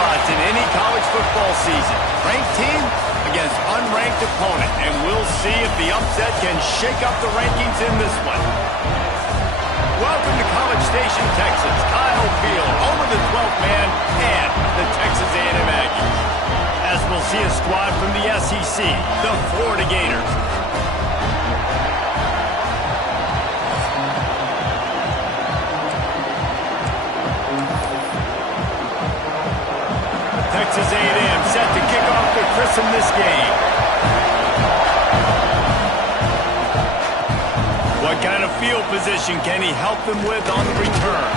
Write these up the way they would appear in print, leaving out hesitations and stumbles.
spots in any college football season. Ranked team against unranked opponent, and we'll see if the upset can shake up the rankings in this one. Welcome to College Station, Texas. Kyle Field, home of the 12th man and the Texas A&M Aggies. As we'll see a squad from the SEC, the Florida Gators. Texas A&M set to kick off to christen this game. What kind of field position can he help them with on the return?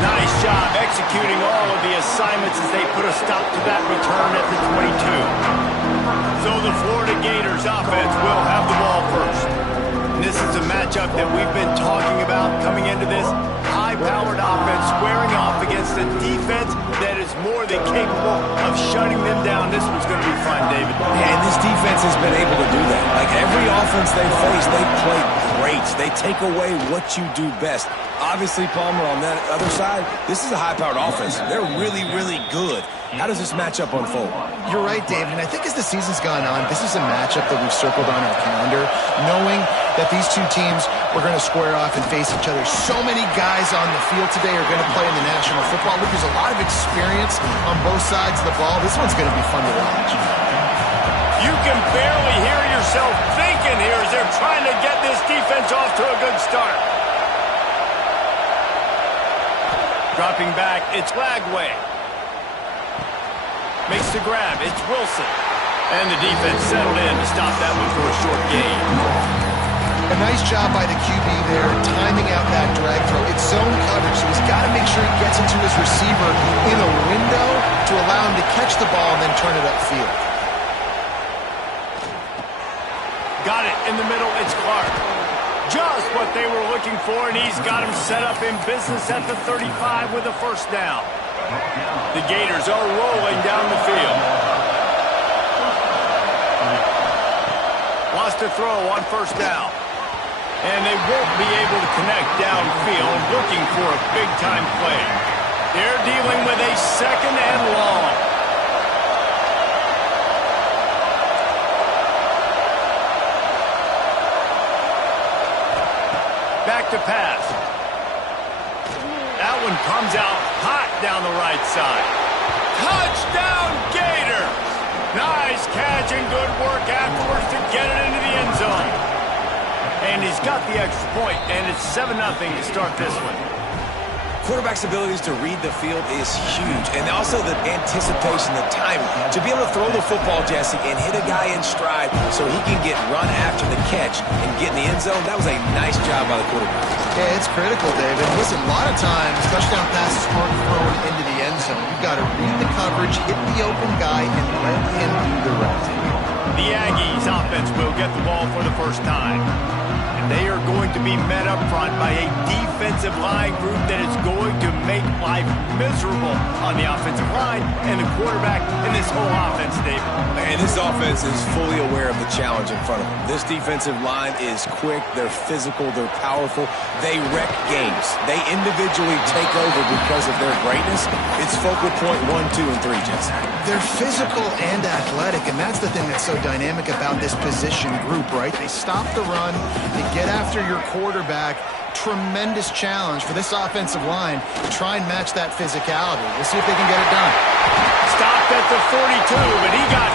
Nice job executing all of the assignments as they put a stop to that return at the 22. So the Florida Gators offense will have the ball first. And this is a matchup that we've been talking about coming into this. High-powered offense squaring off against a defense that is more than capable of shutting them down. This one's going to be fun, David. And this defense has been able to do that. Like every offense they face, they play great. They take away what you do best. Obviously, Palmer, on that other side, this is a high-powered offense. They're really, really good. How does this matchup unfold? You're right, David, and I think as the season's gone on, this is a matchup that we've circled on our calendar, knowing that these two teams were going to square off and face each other. So many guys on the field today are going to play in the National Football League. There's a lot of experience on both sides of the ball. This one's going to be fun to watch. You can barely hear yourself thinking here as they're trying to get this defense off to a good start. Dropping back, it's Lagway. Makes the grab, it's Wilson. And the defense settled in to stop that one for a short gain. A nice job by the QB there, timing out that drag throw. It's zone coverage, so he's got to make sure he gets into his receiver in a window to allow him to catch the ball and then turn it upfield. Got it in the middle, it's Clark. Just what they were looking for, and he's got him set up in business at the 35 with a first down. The Gators are rolling down the field. Lost a throw on first down. And they won't be able to connect downfield, looking for a big-time play. They're dealing with a second and long. Back to pass. That one comes out hot down the right side. Touchdown, Gators! Nice catch and good work afterwards to get it into the end zone. And he's got the extra point, and it's 7-0 to start this one. Quarterback's abilities to read the field is huge, and also the anticipation, the timing. To be able to throw the football, Jesse, and hit a guy in stride so he can get run after the catch and get in the end zone, that was a nice job by the quarterback. Yeah, it's critical, David. Listen, a lot of times, touchdown passes aren't thrown into the end zone. You've got to read the coverage, hit the open guy, and let him do the rest. The Aggies offense will get the ball for the first time. And they are going to be met up front by a defensive line group that is going to make life miserable on the offensive line and the quarterback in this whole offense, David. And this offense is fully aware of the challenge in front of them. This defensive line is quick, they're physical, they're powerful, they wreck games. They individually take over because of their greatness. It's focal point 1, 2, and 3, Jesse. They're physical and athletic, and that's the thing that's so dynamic about this position group, right? They stop the run, they get after your quarterback. Tremendous challenge for this offensive line to try and match that physicality. We'll see if they can get it done. Stopped at the 42, but he got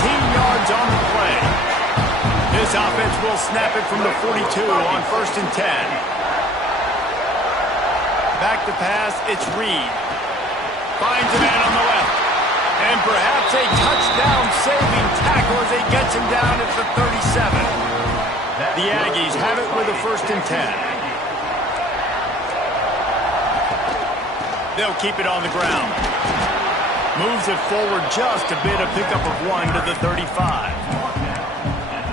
15 yards on the play. This offense will snap it from the 42 on 1st and 10. Back to pass, it's Reed. Finds a man on the left. And perhaps a touchdown-saving tackle as he gets him down at the 37. The Aggies have it with a 1st and 10. They'll keep it on the ground. Moves it forward just a bit, a pickup of 1 to the 35.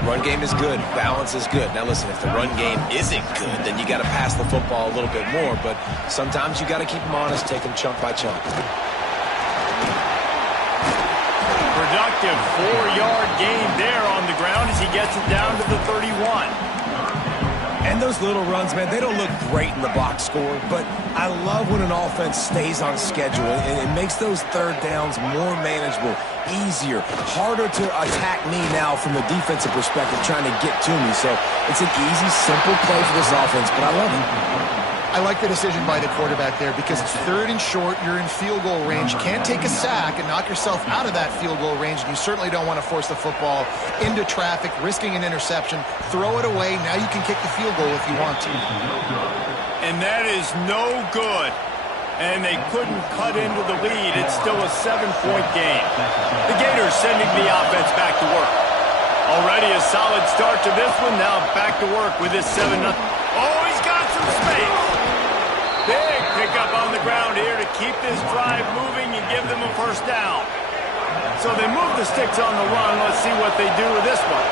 Run game is good. Balance is good. Now listen, if the run game isn't good, then you got to pass the football a little bit more. But sometimes you got to keep them honest, take them chunk by chunk. Productive 4-yard gain there on the ground as he gets it down to the 31. And those little runs, man, they don't look great in the box score, but I love when an offense stays on schedule and it makes those third downs more manageable, easier, harder to attack me now from the defensive perspective trying to get to me. So it's an easy, simple play for this offense, but I love it. I like the decision by the quarterback there because it's 3rd and short. You're in field goal range. You can't take a sack and knock yourself out of that field goal range, and you certainly don't want to force the football into traffic, risking an interception. Throw it away. Now you can kick the field goal if you want to. And that is no good. And they couldn't cut into the lead. It's still a 7-point game. The Gators sending the offense back to work. Already a solid start to this one. Now back to work with this 7-0. Oh, he's got some space. Big pickup on the ground here to keep this drive moving and give them a first down. So they move the sticks on the run. Let's see what they do with this one.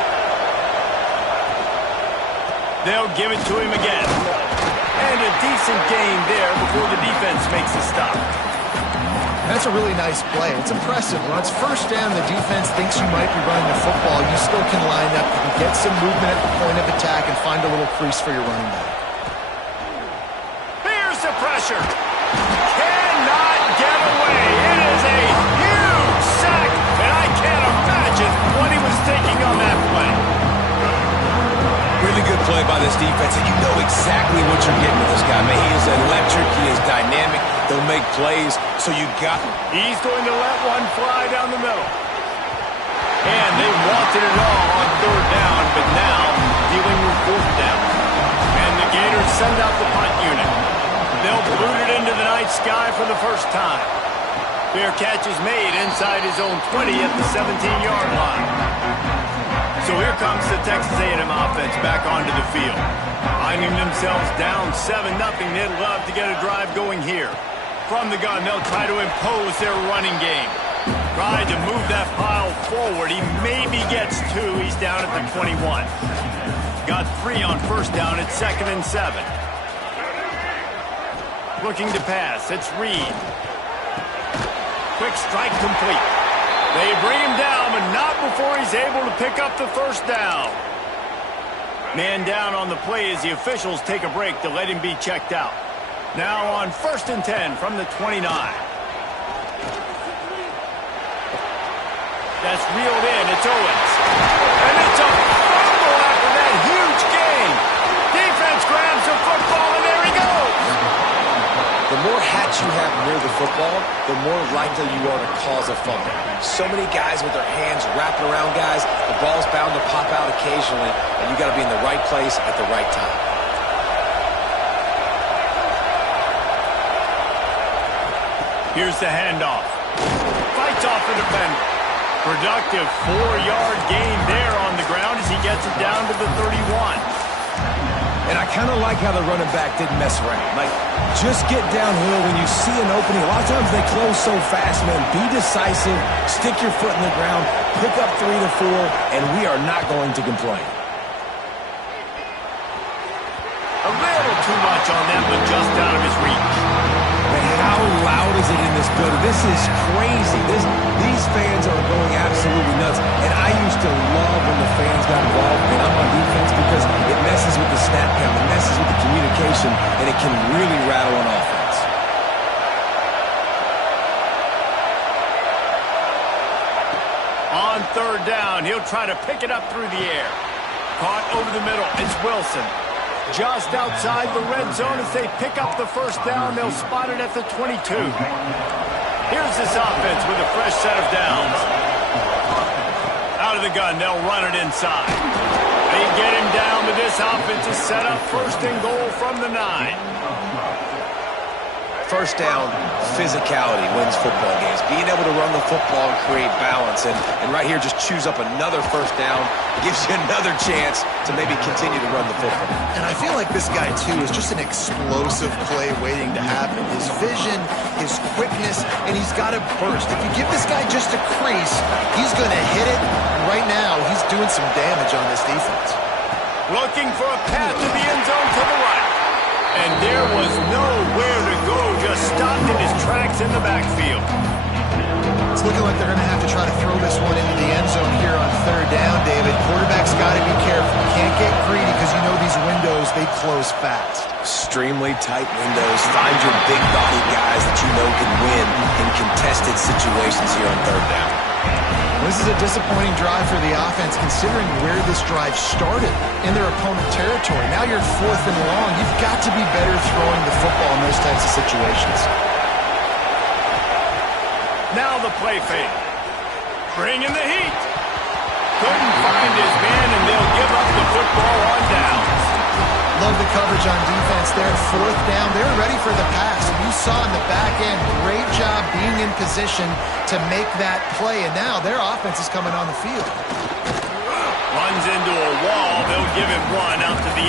They'll give it to him again. And a decent gain there before the defense makes a stop. That's a really nice play. It's impressive. When it's first down, the defense thinks you might be running the football. You still can line up, you can get some movement at the point of attack and find a little crease for your running back. Here's the pressure. Cannot get away. It is a huge sack, and I can't imagine what he was thinking on that play. Really good play by this defense, and you know exactly what you're getting with this guy. Man, he is electric. He is dynamic. They'll make plays, so you got him. He's going to let one fly down the middle. And they wanted it all on 3rd down, but now dealing with 4th down. And the Gators send out the punt unit. They'll boot it into the night sky for the first time. Fair catch is made inside his own 20 at the 17-yard line. So here comes the Texas A&M offense back onto the field. Finding themselves down 7-0, they'd love to get a drive going here. From the gun, they'll try to impose their running game. Tried to move that pile forward. He maybe gets 2. He's down at the 21. Got 3 on first down at 2nd and 7. Looking to pass. It's Reed. Quick strike complete. They bring him down, but not before he's able to pick up the first down. Man down on the play as the officials take a break to let him be checked out. Now on 1st and 10 from the 29. That's reeled in. It's Owens. And it's a fumble after that huge gain. Defense grabs the football, and there he goes. The more hats you have near the football, the more likely you are to cause a fumble. So many guys with their hands wrapping around guys, the ball's bound to pop out occasionally, and you got to be in the right place at the right time. Here's the handoff. Fights off the defender. Productive 4-yard gain there on the ground as he gets it down to the 31. And I kind of like how the running back didn't mess around. Like, just get downhill when you see an opening. A lot of times they close so fast, man. Be decisive, stick your foot in the ground, pick up 3 to 4, and we are not going to complain. A little too much on that one, just out of his reach. Man, how loud is it in this building? This is crazy. These fans are going absolutely nuts. And I used to love when the fans got involved and I'm on defense because it messes with the snap count, it messes with the communication, and it can really rattle an offense. On 3rd down, he'll try to pick it up through the air. Caught over the middle. It's Wilson. Just outside the red zone as they pick up the first down. They'll spot it at the 22. Here's this offense with a fresh set of downs. Out of the gun, they'll run it inside. They get him down, but this offense is set up 1st and goal from the 9. First down, physicality wins football games. Being able to run the football and create balance. And right here, just choose up another first down. It gives you another chance to maybe continue to run the football. And I feel like this guy, too, is just an explosive play waiting to happen. His vision, his quickness, and he's got a burst. If you give this guy just a crease, he's going to hit it. And right now, he's doing some damage on this defense. Looking for a path to the end zone to the right. And there was nowhere to go, just stopped in his tracks in the backfield. It's looking like they're going to have to try to throw this one into the end zone here on 3rd down, David. Quarterback's got to be careful. Can't get greedy because you know these windows, they goes fast. Extremely tight windows. Find your big-bodied guys that you know can win in contested situations here on third down. This is a disappointing drive for the offense considering where this drive started in their opponent territory. Now you're 4th and long. You've got to be better throwing the football in those types of situations. Now the play fake. Bringing the heat. Couldn't find his man, and they'll give up the football on downs. Love the coverage on defense there. 4th down. They're ready for the pass. You saw in the back end, great job being in position to make that play. And now their offense is coming on the field. Runs into a wall. They'll give him one out to the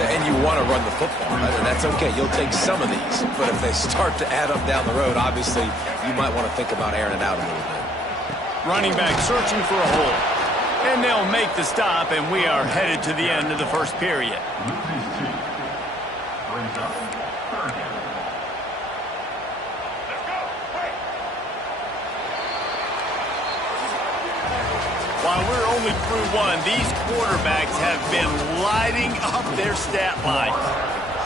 8. And you want to run the football. And that's okay. You'll take some of these. But if they start to add up down the road, obviously you might want to think about airing it out a little bit. Running back searching for a hole. And they'll make the stop, and we are headed to the end of the first period. While we're only through one, these quarterbacks have been lighting up their stat line.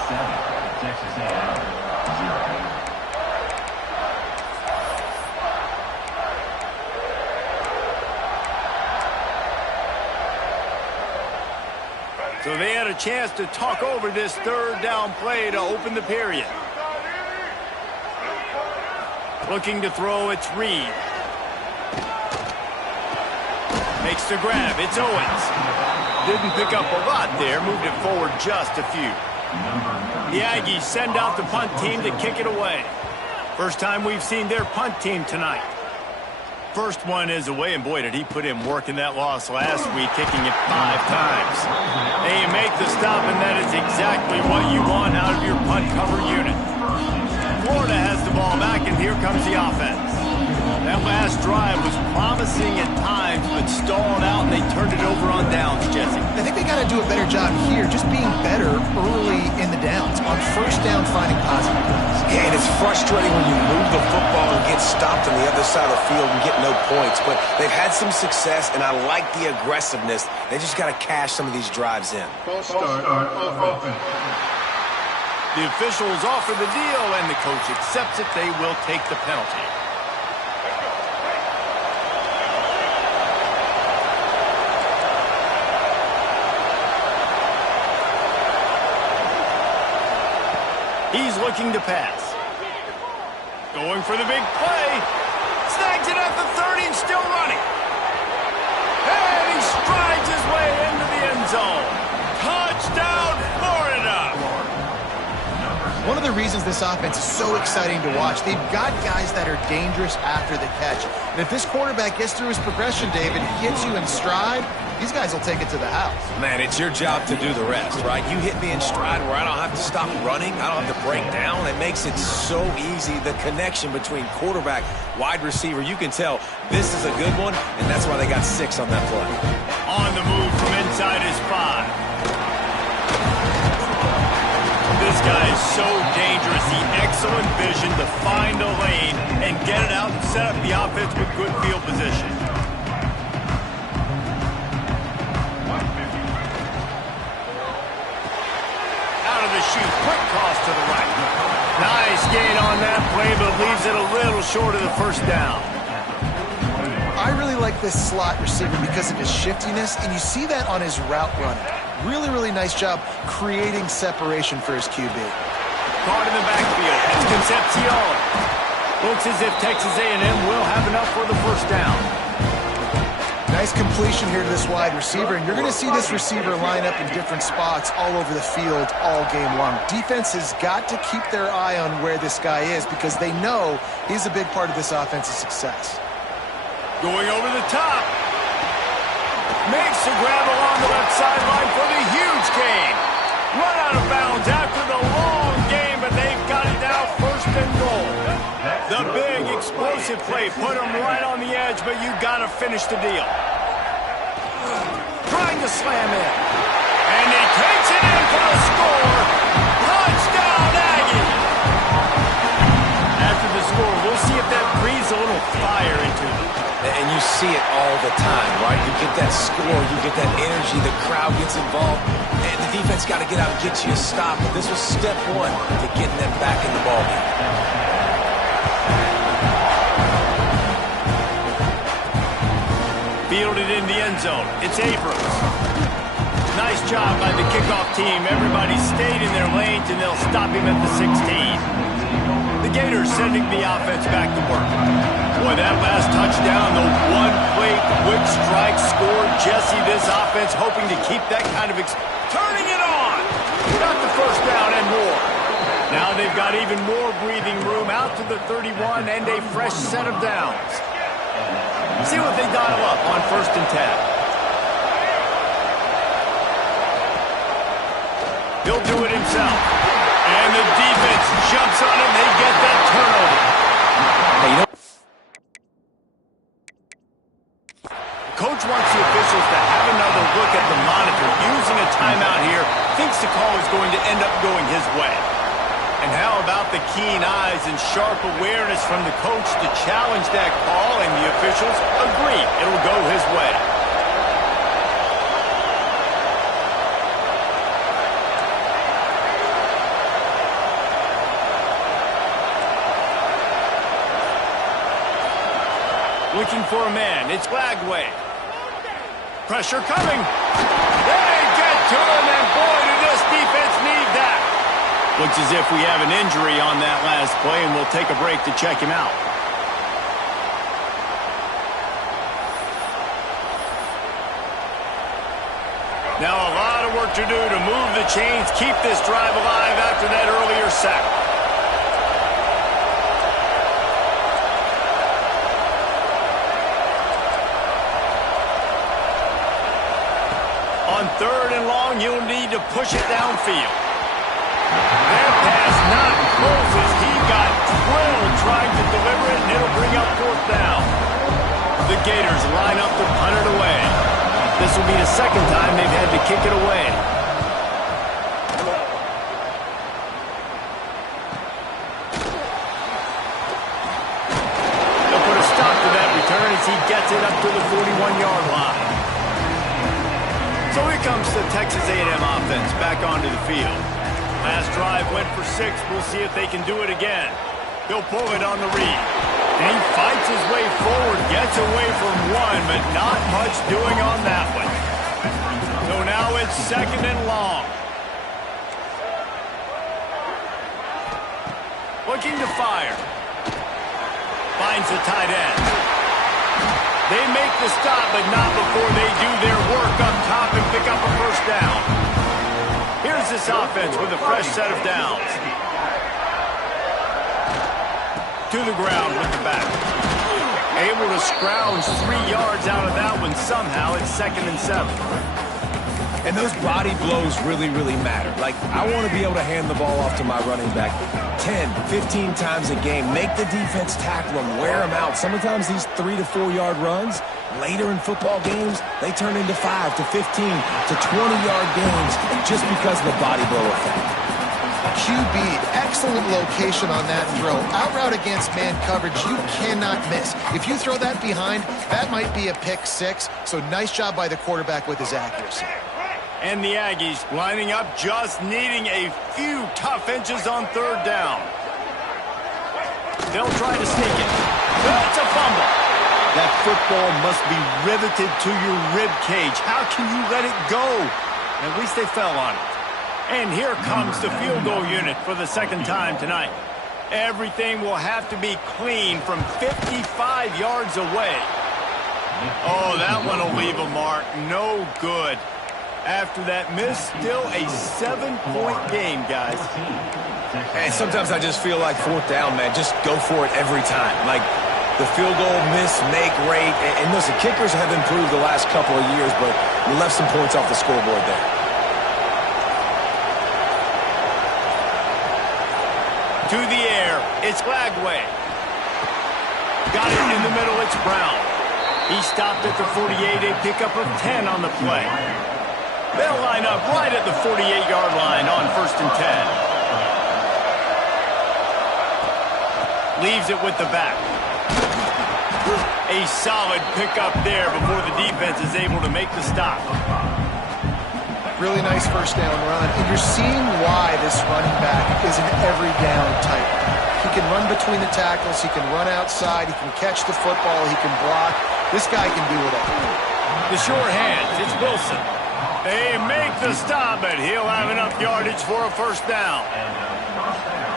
7, Texas A&M, 0. So they had a chance to talk over this third down play to open the period. Looking to throw, it's Reed. Makes the grab, it's Owens. Didn't pick up a lot there, moved it forward just a few. The Aggies send out the punt team to kick it away. First time we've seen their punt team tonight. First one is away, and boy, did he put in work in that loss last week, kicking it 5 times. They make the stop, and that is exactly what you want out of your punt cover unit. Florida has the ball back, and here comes the offense. That last drive was promising at times, but stalled out, and they turned it over on downs, Jesse. I think they got to do a better job here, just being better early in the downs. On first down, finding positive plays. Yeah, and it's frustrating when you move the football and get stopped on the other side of the field and get no points. But they've had some success, and I like the aggressiveness. They just got to cash some of these drives in. False start offense. The officials offer the deal, and the coach accepts it. They will take the penalty. He's looking to pass. Going for the big play. Snags it at the 30 and still running. And he strides his way into the end zone. Touchdown, Florida! One of the reasons this offense is so exciting to watch, they've got guys that are dangerous after the catch. And if this quarterback gets through his progression, David, gets you in stride, these guys will take it to the house. Man, it's your job to do the rest, right? You hit me in stride where I don't have to stop running. I don't have to break down. It makes it so easy. The connection between quarterback, wide receiver, you can tell this is a good one, and that's why they got 6 on that play. On the move from inside his 5. This guy is so dangerous. He excellent vision to find a lane and get it out and set up the offense with good field position. Out of the chute, quick cross to the right. Nice gain on that play, but leaves it a little short of the first down. I really like this slot receiver because of his shiftiness, and you see that on his route running. Really, really nice job creating separation for his QB. Caught in the backfield. It's Concepcion. Looks as if Texas A&M will have enough for the first down. Nice completion here to this wide receiver, and you're going to see this receiver line up in different spots all over the field all game long. Defense has got to keep their eye on where this guy is because they know he's a big part of this offense's success. Going over the top. Makes the grab along the left sideline for the huge gain. Run out of bounds after the long game, but they've got it now first and goal. The big explosive play put them right on the edge, but you got to finish the deal. Trying to slam in. And he takes it in for the score. Touchdown, Aggie! After the score, we'll see if that breathes a little fire into them. And you see it all the time, right? You get that score, you get that energy, the crowd gets involved, and the defense got to get out and get you a stop. But this was step one to getting them back in the ballgame. Fielded in the end zone. It's Abrams. Nice job by the kickoff team. Everybody stayed in their lanes, and they'll stop him at the 16. The Gators sending the offense back to work. Boy, that last touchdown, the one-play quick strike score. Jesse, this offense hoping to keep that kind of turning it on. Got the first down and more. Now they've got even more breathing room out to the 31 and a fresh set of downs. See what they dial up on 1st and 10. He'll do it himself. And the defense jumps on him. They get that turnover. Hey, Coach wants the officials to have another look at the monitor. Using a timeout here, thinks the call is going to end up going his way. And how about the keen eyes and sharp awareness from the coach to challenge that call, and the officials agree it'll go his way. Looking for a man. It's Lagway. Pressure coming. They get to him, and boy, did this defense need that. Looks as if we have an injury on that last play, and we'll take a break to check him out. Now a lot of work to do to move the chains, keep this drive alive after that earlier sack. On 3rd and long, you'll need to push it downfield. That pass not close as he got drilled trying to deliver it, and it'll bring up 4th down. The Gators line up to punt it away. This will be the 2nd time they've had to kick it away. They'll put a stop to that return as he gets it up to the 41-yard line. So here comes the Texas A&M offense back onto the field. Last drive went for 6. We'll see if they can do it again. He'll pull it on the read. And he fights his way forward, gets away from one, but not much doing on that one. So now it's 2nd and long. Looking to fire. Finds the tight end. They make the stop, but not before they do their work up top and pick up a first down. Here's this offense with a fresh set of downs. To the ground with the back. Able to scrounge 3 yards out of that one somehow. It's 2nd and 7. And those body blows really, really matter. Like, I want to be able to hand the ball off to my running back 10, 15 times a game. Make the defense tackle them, wear them out. Sometimes these 3 to 4 yard runs, later in football games, they turn into 5 to 15 to 20-yard games just because of the body blow effect. QB, excellent location on that throw. Out route against man coverage, you cannot miss. If you throw that behind, that might be a pick 6. So nice job by the quarterback with his accuracy. And the Aggies lining up, just needing a few tough inches on 3rd down. They'll try to sneak it. That's a fumble. That football must be riveted to your rib cage. How can you let it go? At least they fell on it. And here comes the field goal unit for the 2nd time tonight. Everything will have to be clean from 55 yards away. Oh, that one will leave a mark. No good. After that miss, still a 7-point game, guys. And sometimes I just feel like 4th down, man. Just go for it every time. Like the field goal miss, make rate. And listen, kickers have improved the last couple of years, but we left some points off the scoreboard there. To the air, it's Lagway. Got it in the middle, it's Brown. He stopped at the 48, a pickup of 10 on the play. They'll line up right at the 48-yard line on 1st and 10. Leaves it with the back. A solid pickup there before the defense is able to make the stop. Really nice first down run. And you're seeing why this running back is an every down type. He can run between the tackles. He can run outside. He can catch the football. He can block. This guy can do it all. The sure hands. It's Wilson. They make the stop, but he'll have enough yardage for a first down.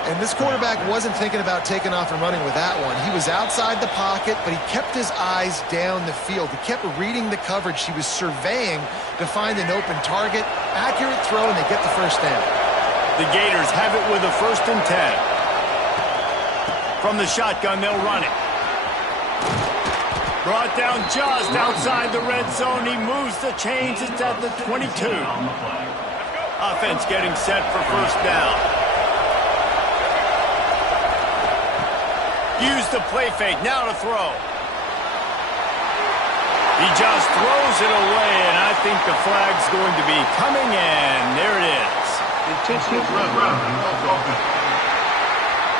And this quarterback wasn't thinking about taking off and running with that one. He was outside the pocket, but he kept his eyes down the field. He kept reading the coverage. He was surveying to find an open target. Accurate throw, and they get the first down. The Gators have it with a 1st and 10. From the shotgun, they'll run it. Brought down just outside the red zone. He moves the chains. It's at the 22. Offense getting set for first down. Use the play fake. Now to throw. He just throws it away, and I think the flag's going to be coming in. There it is.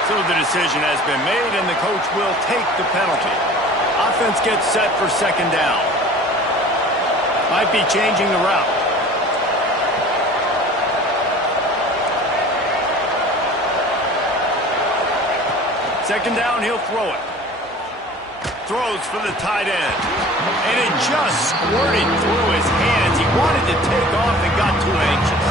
So the decision has been made, and the coach will take the penalty. Offense gets set for second down. Might be changing the route. Second down, he'll throw it. Throws for the tight end. And it just squirted through his hands. He wanted to take off and got too anxious.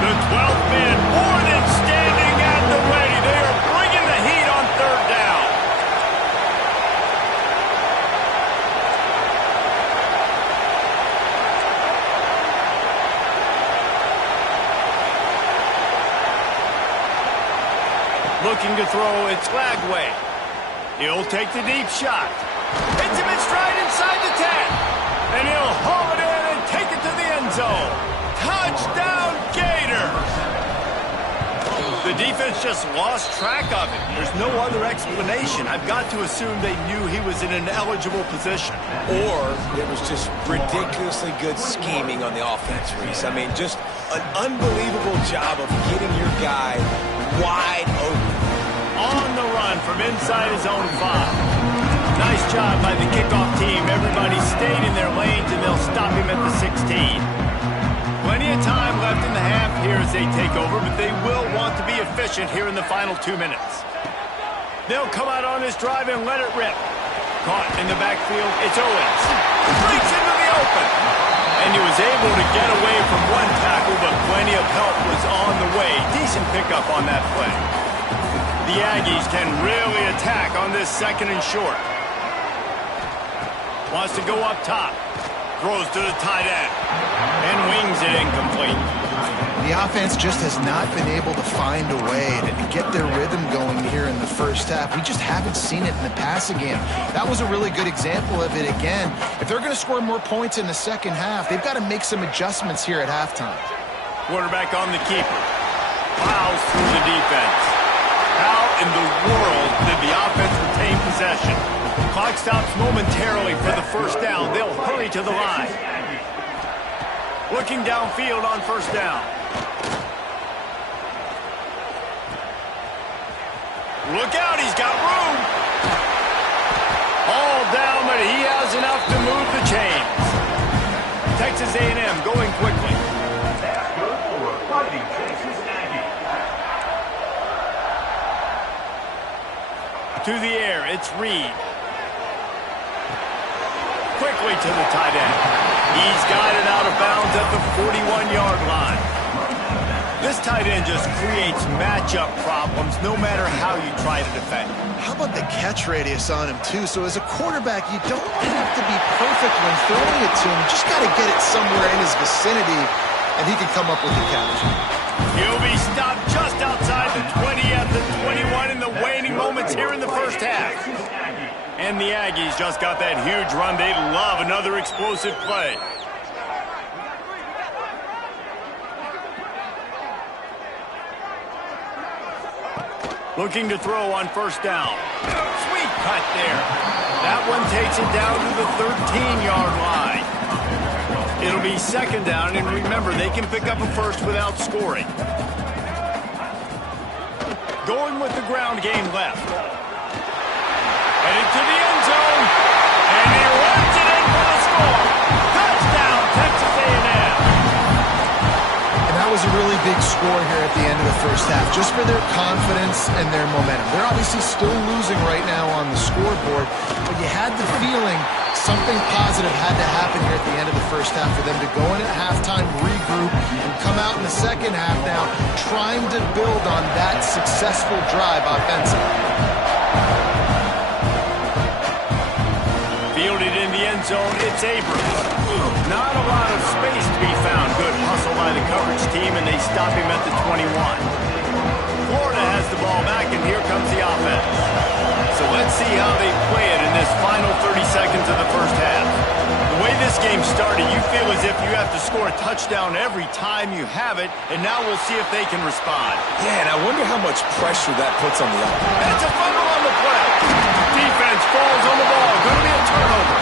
The 12th man, more than standing at the ready. They are bringing the heat on third down. Looking to throw, it's Lagway. He'll take the deep shot. Hits him in stride inside the 10. And he'll haul it in and take it to the end zone. Touchdown, Gators! The defense just lost track of it. There's no other explanation. I've got to assume they knew he was in an eligible position. Or it was just ridiculously good scheming on the offense, Reese. I mean, just an unbelievable job of getting your guy wide open. On the run from inside his own 5. Nice job by the kickoff team. Everybody stayed in their lanes, and they'll stop him at the 16. Plenty of time left in the half here as they take over, but they will want to be efficient here in the final 2 minutes. They'll come out on this drive and let it rip. Caught in the backfield, it's Owens. Breaks into the open. And he was able to get away from one tackle, but plenty of help was on the way. Decent pickup on that play. The Aggies can really attack on this 2nd and short. Wants to go up top. Throws to the tight end. And wings it incomplete. The offense just has not been able to find a way to get their rhythm going here in the first half. We just haven't seen it in the passing game. That was a really good example of it again. If they're going to score more points in the second half, they've got to make some adjustments here at halftime. Quarterback on the keeper. Plows through the defense. How in the world did the offense retain possession? Clock stops momentarily for the first down. They'll hurry to the line. Looking downfield on first down. Look out, he's got room. All down, but he has enough to move the chains. Texas A&M going quickly. To the air, it's Reed. Quickly to the tight end. He's got it out of bounds at the 41-yard line. This tight end just creates matchup problems no matter how you try to defend. How about the catch radius on him, too? So as a quarterback, you don't have to be perfect when throwing it to him. You just got to get it somewhere in his vicinity, and he can come up with the catch. He'll be stopped just outside the 20 at the 21 in the waning moments here in the first half. And the Aggies just got that huge run. They love another explosive play. Looking to throw on first down. Sweet cut there. That one takes it down to the 13-yard line. It'll be second down, and remember, they can pick up a first without scoring. Going with the ground game left. Headed to the end zone, and he runs it in for the score. Touchdown, Texas A&M. score here at the end of the first half, just for their confidence and their momentum. They're obviously still losing right now on the scoreboard, but you had the feeling something positive had to happen here at the end of the first half for them to go in at halftime, regroup, and come out in the second half now trying to build on that successful drive offensively. Fielded in the end zone, it's Abrams. Not a lot of space to be found. Good hustle by the coverage team, and they stop him at the 21. Florida has the ball back, and here comes the offense. So let's see how they play it in this final 30 seconds of the first half. The way this game started, you feel as if you have to score a touchdown every time you have it, and now we'll see if they can respond. Yeah, and I wonder how much pressure that puts on the offense. That's a fumble on the play. Defense falls on the ball. Going to be a turnover.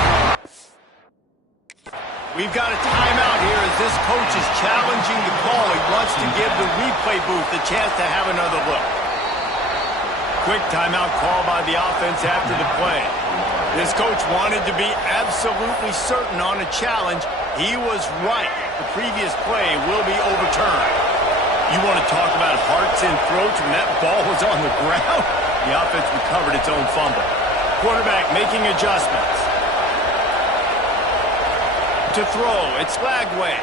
We've got a timeout here as this coach is challenging the call. He wants to give the replay booth the chance to have another look. Quick timeout call by the offense after the play. This coach wanted to be absolutely certain on a challenge. He was right. The previous play will be overturned. You want to talk about hearts and throats when that ball was on the ground? The offense recovered its own fumble. Quarterback making adjustments. To throw, it's Lagway.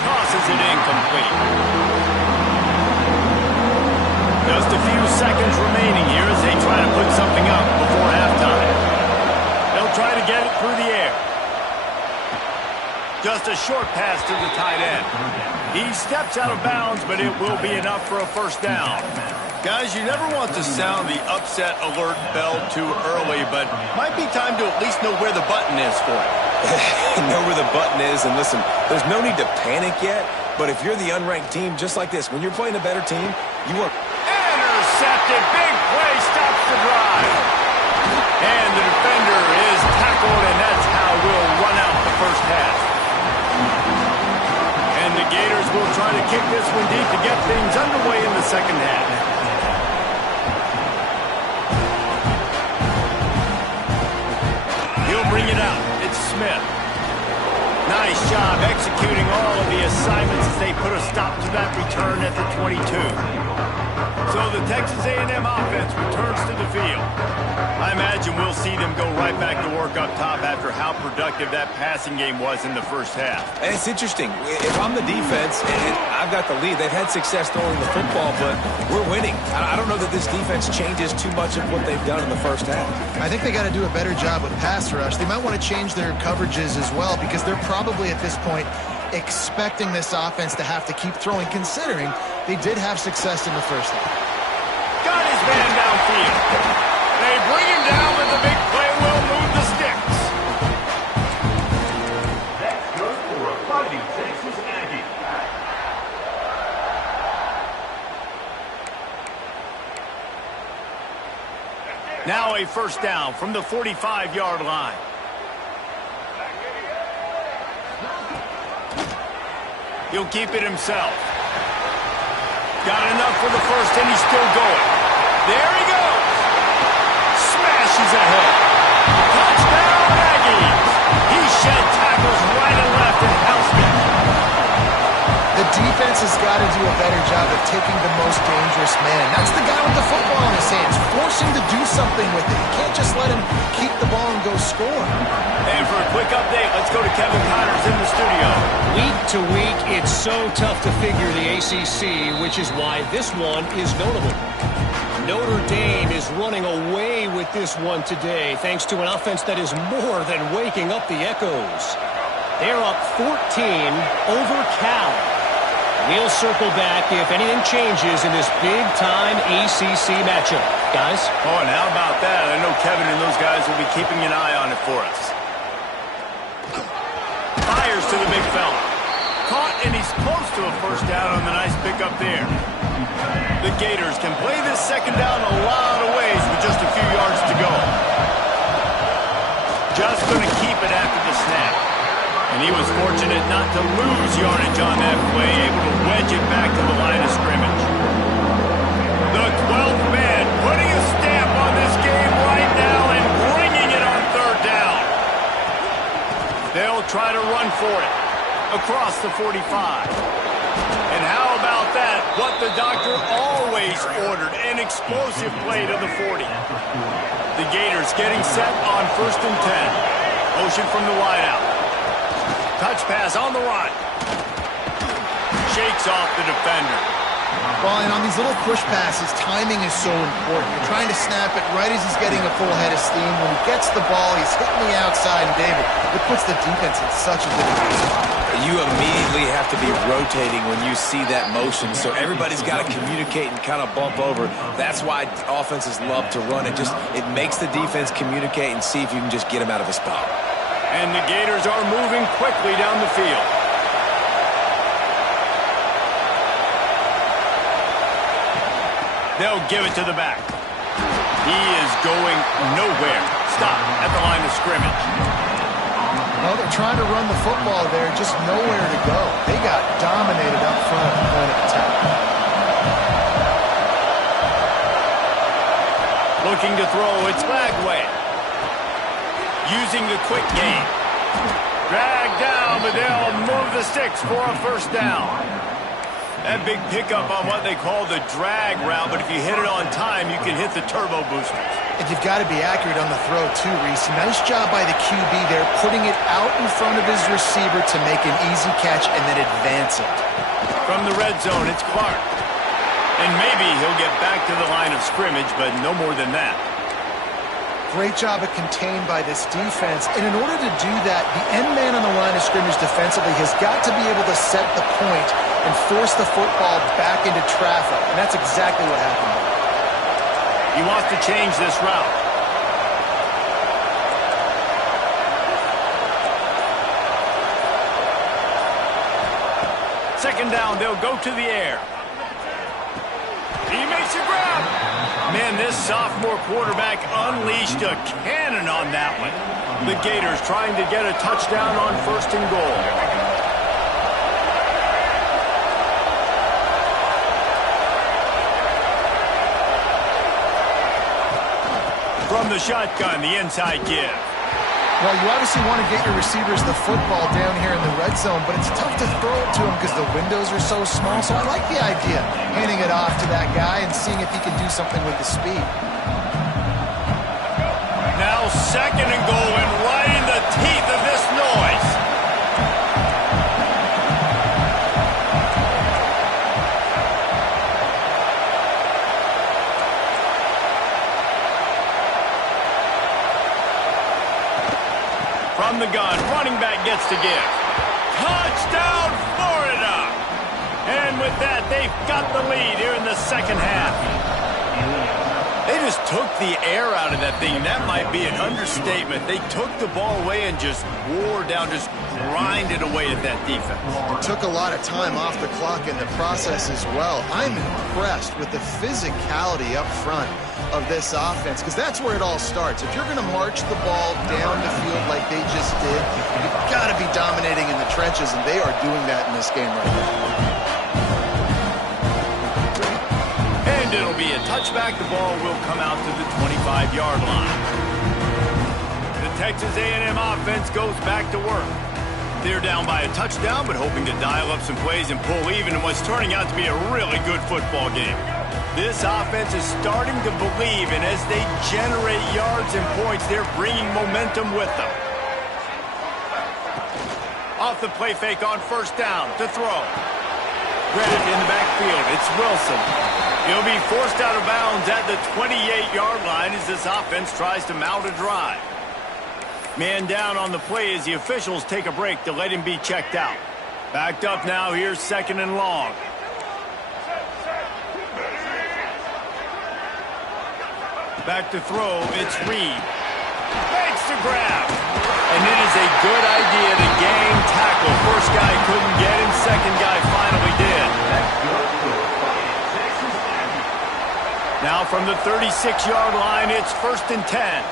Tosses it incomplete. Just a few seconds remaining here as they try to put something up before halftime. They'll try to get it through the air. Just a short pass to the tight end. He steps out of bounds, but it will be enough for a first down. Guys, you never want to sound the upset alert bell too early, but might be time to at least know where the button is for it. Know where the button is, and listen, there's no need to panic yet, but if you're the unranked team, just like this, when you're playing a better team, you want... Intercepted, big play, stops the drive. And the defender is tackled, and that's how we'll run out the first half. And the Gators will try to kick this one deep to get things underway in the second half. Bring it out. It's Smith. Nice job executing all of the assignments as they put a stop to that return at the 22. So the Texas A&M offense returns to the field. I imagine we'll see them go right back to work up top after how productive that passing game was in the first half. And it's interesting. If I'm the defense and I've got the lead, they've had success throwing the football, but we're winning. I don't know that this defense changes too much of what they've done in the first half. I think they got to do a better job with pass rush. They might want to change their coverages as well because they're probably at this point expecting this offense to have to keep throwing, considering they did have success in the first half. Got his man downfield. They bring him down, but the big play will move the sticks. That's good for a fighting Texas Aggie. Now a first down from the 45-yard line. He'll keep it himself. Got enough for the first, and he's still going. There he goes. Smashes ahead. Touchdown, Aggies. He shed tackles right and left and housed it. The defense has got to do a better job of taking the most dangerous man. That's the guy with the football in his hands. Force him to do something with it. You can't just let him keep the ball and go score. And for a quick update, let's go to Kevin Connors in the studio. Week to week, it's so tough to figure the ACC, which is why this one is notable. Notre Dame is running away with this one today, thanks to an offense that is more than waking up the echoes. They're up 14 over Cal. We'll circle back if anything changes in this big-time ACC matchup. Guys? Oh, and how about that? I know Kevin and those guys will be keeping an eye on it for us. Fires to the big fella. Caught, and he's close to a first down on the nice pickup there. The Gators can play this second down a lot of ways with just a few yards to go. Just going to keep it after the snap. And he was fortunate not to lose yardage on that play, able to wedge it back to the line of scrimmage. The 12th man putting a stamp on this game right now and bringing it on third down. They'll try to run for it across the 45. And how about that? What the doctor always ordered, an explosive play to the 40. The Gators getting set on 1st and 10. Motion from the wideout. Touch pass on the run. Shakes off the defender. Well, and on these little push passes, timing is so important. You're trying to snap it right as he's getting a full head of steam. When he gets the ball, he's hitting the outside, and David, it puts the defense in such a difficult spot. You immediately have to be rotating when you see that motion, so everybody's got to communicate and kind of bump over. That's why offenses love to run it. It makes the defense communicate and see if you can just get him out of a spot. And the Gators are moving quickly down the field. They'll give it to the back. He is going nowhere. Stop at the line of scrimmage. Well, they're trying to run the football there, just nowhere to go. They got dominated up front at the point of attack. Looking to throw, it's Lagway. Using the quick game. Dragged down, but they'll move the sticks for a 1st down. That big pickup on what they call the drag route, but if you hit it on time, you can hit the turbo boosters. And you've got to be accurate on the throw, too, Reese. Nice job by the QB there, putting it out in front of his receiver to make an easy catch and then advance it. From the red zone, it's Clark. And maybe he'll get back to the line of scrimmage, but no more than that. Great job of contained by this defense. And in order to do that, the end man on the line of scrimmage defensively has got to be able to set the point and force the football back into traffic. And that's exactly what happened. He wants to change this route. Second down, they'll go to the air. He makes a grab. Man, this sophomore quarterback unleashed a cannon on that one. The Gators trying to get a touchdown on 1st and goal. From the shotgun, the inside give. Well, you obviously want to get your receivers the football down here in the red zone, but it's tough to throw it to them because the windows are so small. So I like the idea, handing it off to that guy and seeing if he can do something with the speed. Now 2nd and goal, and right in the teeth of this noise. From the gun, running back gets to give. Touchdown, Florida! And with that, they've got the lead here in the 2nd half. They just took the air out of that thing. That might be an understatement. They took the ball away and just wore down, just grinded away at that defense. It took a lot of time off the clock in the process as well. I'm impressed with the physicality up front of this offense, because that's where it all starts. If you're going to march the ball down the field like they just did, you've got to be dominating in the trenches, and they are doing that in this game right now. And it'll be a touchback. The ball will come out to the 25-yard line. The Texas A&M offense goes back to work. They're down by a touchdown, but hoping to dial up some plays and pull even in what's turning out to be a really good football game. This offense is starting to believe, and as they generate yards and points, they're bringing momentum with them. Off the play fake on 1st down to throw. Grabbed in the backfield. It's Wilson. He'll be forced out of bounds at the 28-yard line as this offense tries to mount a drive. Man down on the play as the officials take a break to let him be checked out. Backed up now, here's 2nd and long. Back to throw, it's Reed. Makes the grab. And it is a good idea to gang tackle. First guy couldn't get him, second guy finally did. Now from the 36-yard line, it's 1st and 10.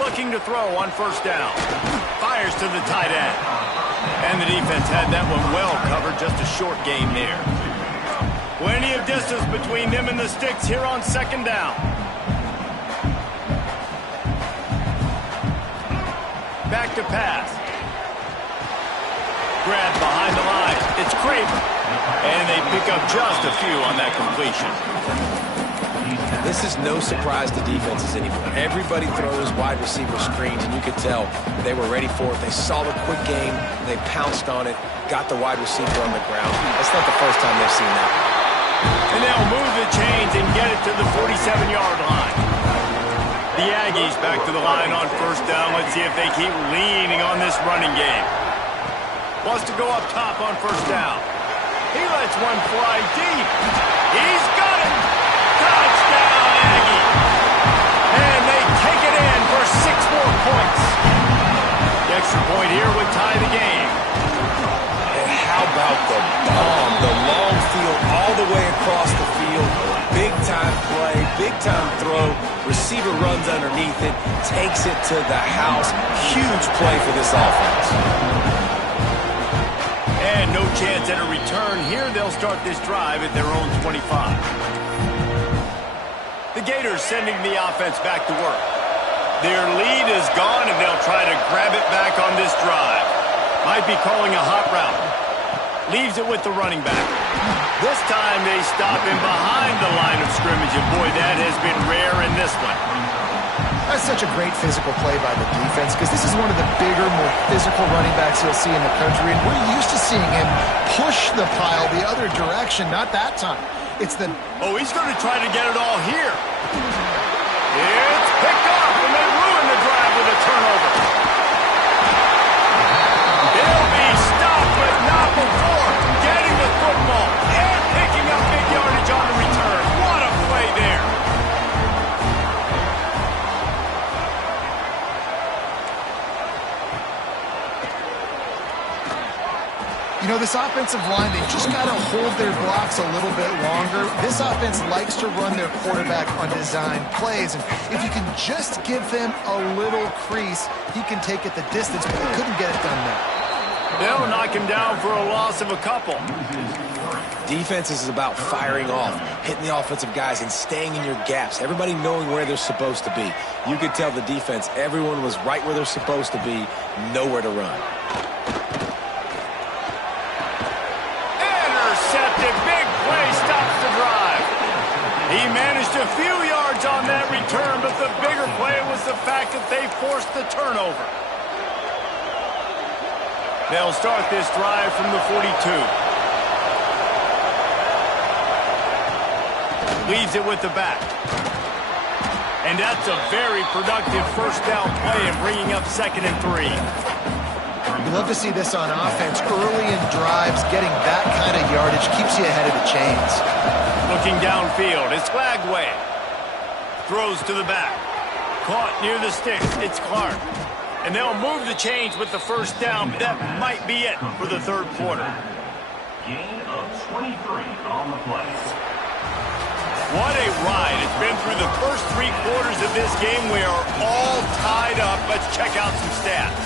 Looking to throw on 1st down. Fires to the tight end. And the defense had that one well covered, just a short game there. Plenty of distance between them and the sticks here on 2nd down. back to pass. Grab behind the line. It's Kramer. And they pick up just a few on that completion. This is no surprise to defenses anymore. Everybody throws wide receiver screens, and you could tell they were ready for it. They saw the quick game. They pounced on it, got the wide receiver on the ground. That's not the first time they've seen that. And they'll move the chains and get it to the 47-yard line. The Aggies back to the line on first down. Let's see if they keep leaning on this running game. Wants to go up top on first down. He lets one fly deep. He's got it. Touchdown, Aggie. And they take it in for 6 more points. The extra point here would tie the game. And how about the bomb? The long field all the way across the field. Big-time play, big-time throw. Receiver runs underneath it, takes it to the house. Huge play for this offense. And no chance at a return. Here they'll start this drive at their own 25. The Gators sending the offense back to work. Their lead is gone, and they'll try to grab it back on this drive. Might be calling a hot route. Leaves it with the running back. This time they stop him behind the line of scrimmage, and boy, that has been rare in this one. That's such a great physical play by the defense because this is one of the bigger, more physical running backs you'll see in the country, and we're used to seeing him push the pile the other direction, not that time. It's the... Oh, he's going to try to get it all here. It's picked off, and they ruin the drive with a turnover. They'll be stopped, but not before getting the football and picking up big yardage on the return. What a play there. You know, this offensive line, they just got to hold their blocks a little bit longer. This offense likes to run their quarterback on design plays, and if you can just give him a little crease, he can take it the distance, but they couldn't get it done there. They'll knock him down for a loss of a couple. Defense is about firing off, hitting the offensive guys, and staying in your gaps. Everybody knowing where they're supposed to be. You could tell the defense, everyone was right where they're supposed to be, nowhere to run. Big play stops the drive. He managed a few yards on that return, but the bigger play was the fact that they forced the turnover. They'll start this drive from the 42. Leaves it with the back. And that's a very productive first down play in bringing up 2nd and 3. You love to see this on offense. Early in drives, getting that kind of yardage keeps you ahead of the chains. Looking downfield, it's Flagway. Throws to the back. Caught near the sticks, it's Clark. And they'll move the chains with the first down, but that might be it for the third quarter. Gain of 23 on the play. What a ride. It's been through the first 3 quarters of this game. We are all tied up. Let's check out some stats.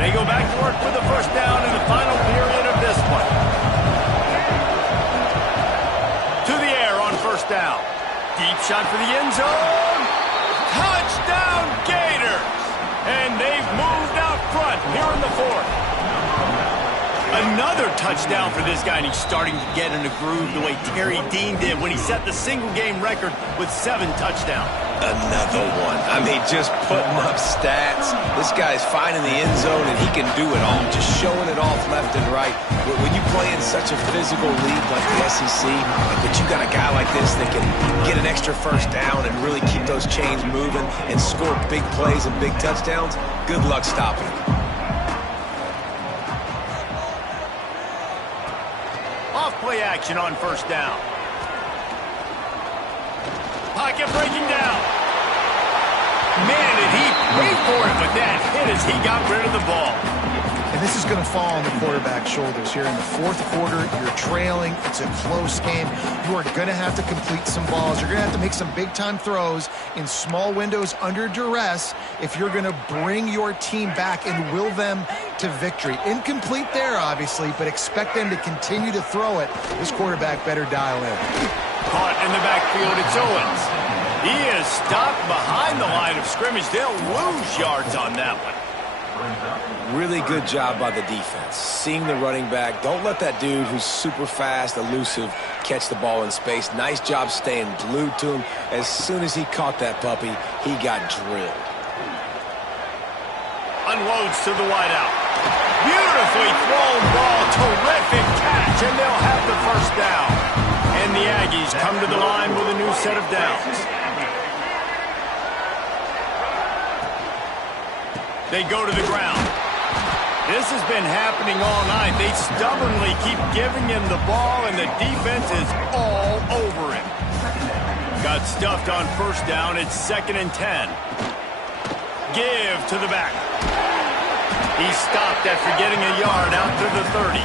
They go back to work with the first down in the final period of this one. To the air on first down. Deep shot for the end zone. Touchdown, Gators! And they've moved out front here in the 4th. Another touchdown for this guy, and he's starting to get in a groove the way Terry Dean did when he set the single-game record with 7 touchdowns. Another one. I mean, just putting up stats. This guy's finding the end zone, and he can do it all. Just showing it off left and right. When you play in such a physical league like the SEC, but you got a guy like this that can get an extra first down and really keep those chains moving and score big plays and big touchdowns, good luck stopping him. Off-play action on first down. Pocket breaking down. Man, did he pay for it with that hit as he got rid of the ball. And And this is going to fall on the quarterback's shoulders here in the fourth quarter. You're trailing. It's a close game. You are going to have to complete some balls. You're going to have to make some big-time throws in small windows under duress if you're going to bring your team back and will them to victory. Incomplete there, obviously, but expect them to continue to throw it. This quarterback better dial in. Caught in the backfield, it's Owens. He is stopped behind the line of scrimmage. They'll lose yards on that one. Really good job by the defense. Seeing the running back. Don't let that dude who's super fast, elusive, catch the ball in space. Nice job staying glued to him. As soon as he caught that puppy, he got drilled. Unloads to the wideout. Beautifully thrown ball. Terrific catch, and they'll have the first down. And the Aggies come to the line with a new set of downs. They go to the ground. This has been happening all night. They stubbornly keep giving him the ball, and the defense is all over him. Got stuffed on first down. It's 2nd and 10. Give to the back. He stopped after getting a yard out to the 30.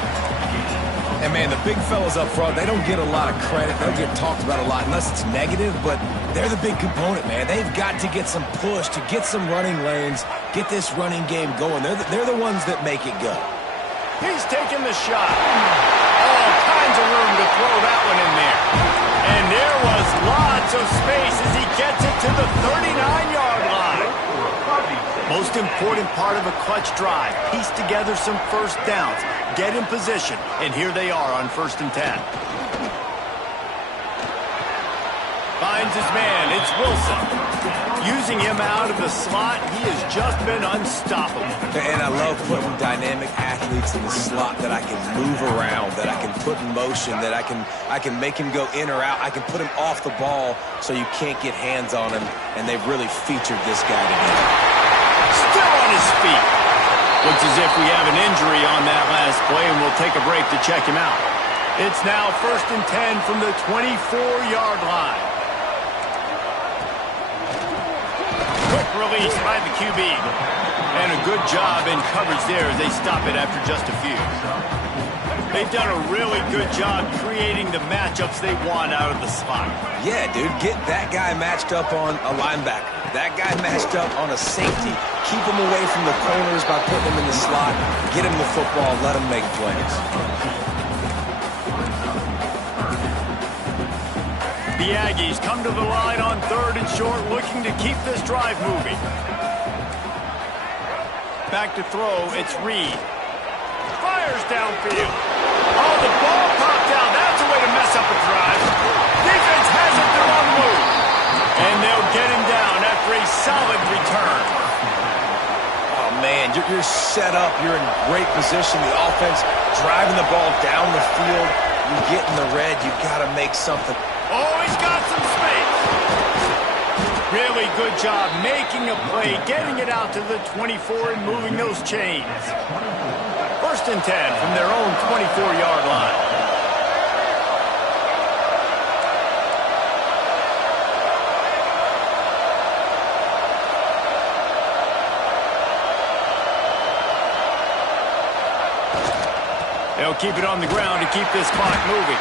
And, man, the big fellas up front, they don't get a lot of credit. They don't get talked about a lot unless it's negative, but they're the big component, man. They've got to get some push, to get some running lanes, get this running game going. They're the ones that make it go. He's taking the shot. All kinds of room to throw that one in there. And there was lots of space as he gets it to the 39-yard line. Most important part of a clutch drive. Piece together some first downs. Get in position. And here they are on 1st and 10. Finds his man. It's Wilson. Using him out of the slot, he has just been unstoppable. And I love putting dynamic athletes in the slot that I can move around, that I can put in motion, that I can make him go in or out. I can put him off the ball so you can't get hands on him, and they've really featured this guy today. Still on his feet. Looks as if we have an injury on that last play, and we'll take a break to check him out. It's now 1st and 10 from the 24-yard line. Quick release by the QB. And a good job in coverage there as they stop it after just a few. They've done a really good job creating the matchups they want out of the slot. Yeah, dude, get that guy matched up on a linebacker. That guy matched up on a safety. Keep him away from the corners by putting him in the slot. Get him the football. Let him make plays. The Aggies come to the line on 3rd and short, looking to keep this drive moving. Back to throw, it's Reed. Fires downfield. Oh, the ball popped out. That's a way to mess up a drive. Defense has it, they're on the move. And they'll get him down after a solid return. Oh, man, you're set up. You're in great position. The offense driving the ball down the field. You get in the red, you got to make something. Oh, he's got some space. Really good job making a play, getting it out to the 24 and moving those chains. 1st and 10 from their own 24-yard line. They'll keep it on the ground to keep this clock moving.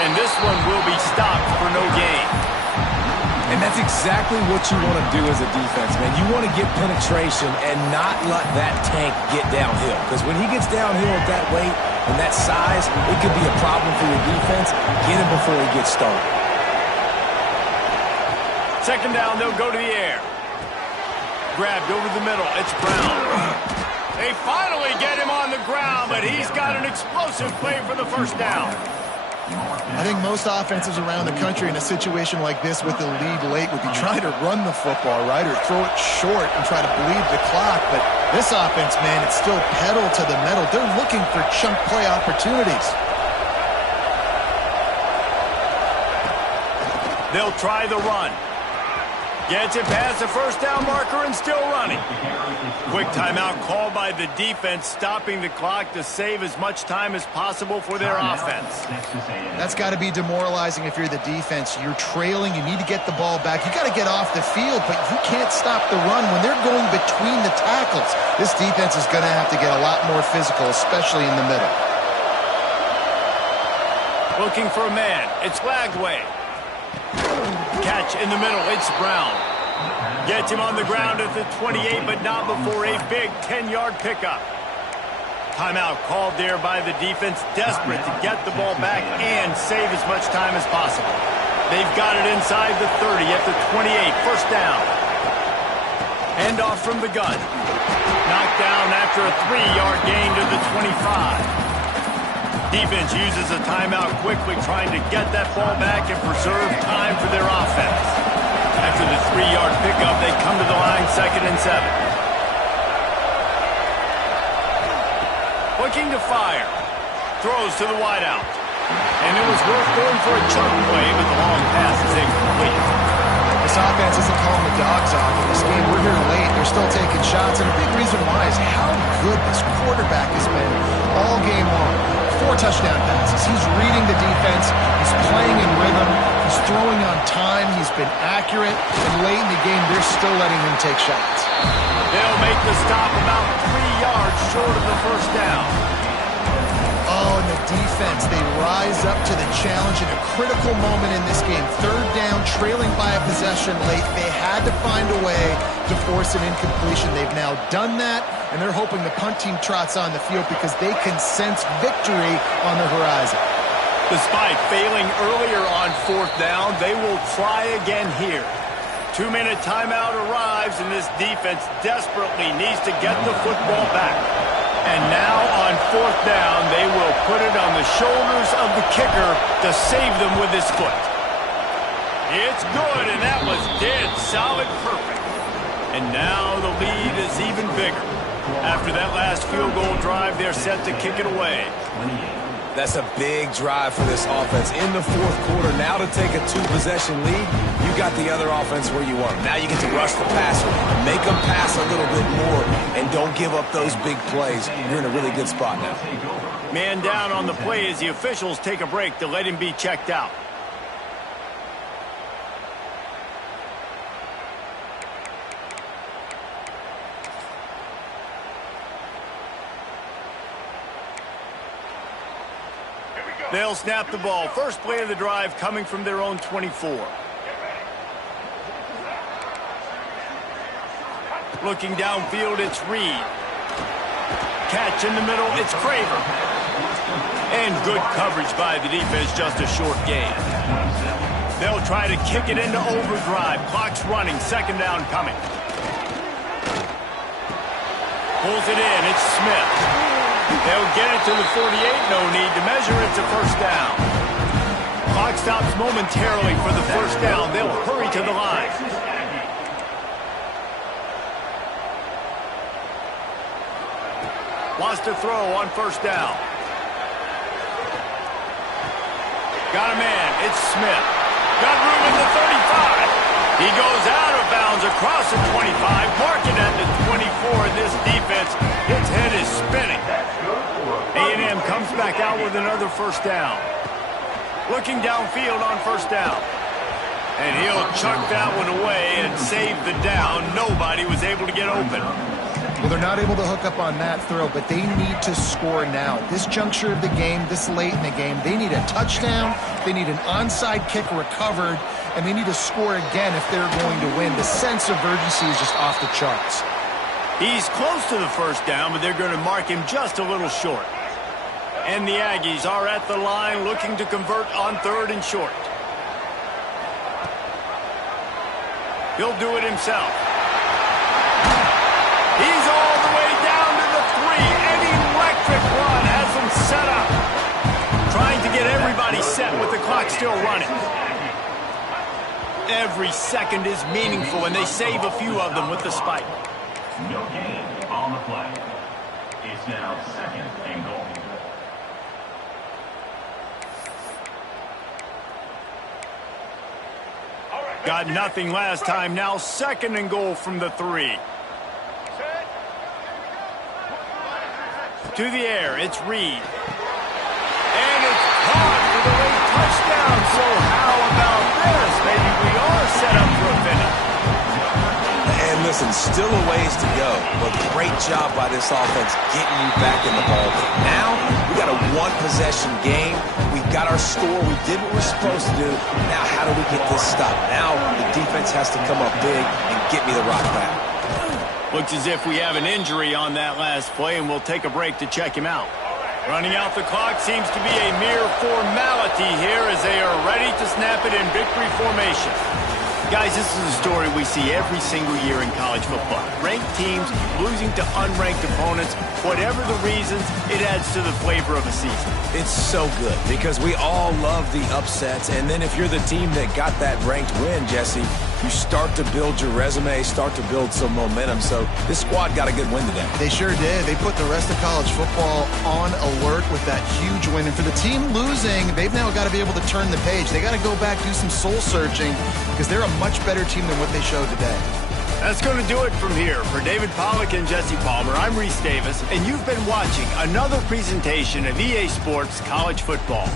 And this one will be stopped for no gain. And that's exactly what you want to do as a defense, man. You want to get penetration and not let that tank get downhill. Because when he gets downhill at that weight and that size, it could be a problem for your defense. Get him before he gets started. 2nd down, they'll go to the air. Grabbed over the middle. It's Brown. They finally get him on the ground, but he's got an explosive play for the first down. I think most offenses around the country in a situation like this with the lead late would be trying to run the football, right, or throw it short and try to bleed the clock. But this offense, man, it's still pedal to the metal. They're looking for chunk play opportunities. They'll try the run. Gets it past the first down marker and still running. Quick timeout called by the defense, stopping the clock to save as much time as possible for their offense. That's got to be demoralizing if you're the defense. You're trailing. You need to get the ball back. You got to get off the field, but you can't stop the run when they're going between the tackles. This defense is going to have to get a lot more physical, especially in the middle. Looking for a man. It's Lagway. Catch in the middle. It's Brown. Gets him on the ground at the 28, but not before a big 10-yard pickup. Timeout called there by the defense, desperate to get the ball back and save as much time as possible. They've got it inside the 30 at the 28, first down. Handoff from the gun. Knocked down after a 3-yard gain to the 25. Defense uses a timeout quickly, trying to get that ball back and preserve time for their offense. After the 3-yard pickup, they come to the line, 2nd and 7. Looking to fire. Throws to the wideout. And it was worth going for a chunk play, but the long pass is incomplete. This offense isn't calling the dogs off in this game. We're here late. They're still taking shots, and a big reason why is how good this quarterback has been all game long. 4 touchdown passes. He's reading the defense. He's playing in rhythm. He's throwing on time. He's been accurate. And late in the game, they're still letting him take shots. They'll make the stop about 3 yards short of the first down. Oh, and the defense, they rise up to the challenge in a critical moment in this game. 3rd down, trailing by a possession late. They had to find a way to force an incompletion. They've now done that, and they're hoping the punt team trots on the field because they can sense victory on the horizon. Despite failing earlier on 4th down, they will try again here. 2-minute timeout arrives, and this defense desperately needs to get the football back. And now on 4th down, they will put it on the shoulders of the kicker to save them with his foot. It's good, and that was dead solid perfect. And now the lead is even bigger. After that last field goal drive, they're set to kick it away. That's a big drive for this offense in the 4th quarter. Now to take a 2-possession lead, you got the other offense where you want them. Now you get to rush the passer, make them pass a little bit more, and don't give up those big plays. You're in a really good spot now. Man down on the play as the officials take a break to let him be checked out. They'll snap the ball. First play of the drive coming from their own 24. Looking downfield, it's Reed. Catch in the middle, it's Craver. And good coverage by the defense, just a short gain. They'll try to kick it into overdrive. Clock's running, 2nd down coming. Pulls it in, it's Smith. They'll get it to the 48, no need to measure, it's a first down. Clock stops momentarily for the first down. They'll hurry to the line. Wants to throw on 1st down. Got a man, it's Smith. Got room in the 35. He goes out of bounds across the 25, marking at the 24, and this defense, its head is spinning. A&M comes back out with another first down. Looking downfield on 1st down. And he'll chuck that one away and save the down. Nobody was able to get open. Well, they're not able to hook up on that throw, but they need to score now. At this juncture of the game, this late in the game, they need a touchdown, they need an onside kick recovered, and they need to score again if they're going to win. The sense of urgency is just off the charts. He's close to the first down, but they're going to mark him just a little short. And the Aggies are at the line looking to convert on 3rd and short. He'll do it himself. He's all the way down to the 3. An electric run has them set up. Trying to get everybody set with the clock still running. Every second is meaningful, and they save a few of them with the spike. No gain on the play. It's now 2nd and goal. All right. Got nothing last time. Now 2nd and goal from the 3. To the air, it's Reed. And it's caught for the late touchdown. So how about this? Maybe we are set up for a finish. And listen, still a ways to go, but great job by this offense getting you back in the ball. Now, we got a one-possession game. We got our score. We did what we're supposed to do. Now, how do we get this stopped? Now, the defense has to come up big and get me the rock back. Looks as if we have an injury on that last play, and we'll take a break to check him out. Running out the clock seems to be a mere formality here as they are ready to snap it in victory formation. Guys, this is a story we see every single year in college football. Ranked teams losing to unranked opponents. Whatever the reasons, it adds to the flavor of a season. It's so good because we all love the upsets. And then if you're the team that got that ranked win, Jesse, you start to build your resume, start to build some momentum. So this squad got a good win today. They sure did. They put the rest of college football on alert with that huge win. And for the team losing, they've now got to be able to turn the page. They got to go back, do some soul searching, because they're a much better team than what they showed today. That's going to do it from here. For David Pollack and Jesse Palmer, I'm Reese Davis, and you've been watching another presentation of EA Sports College Football.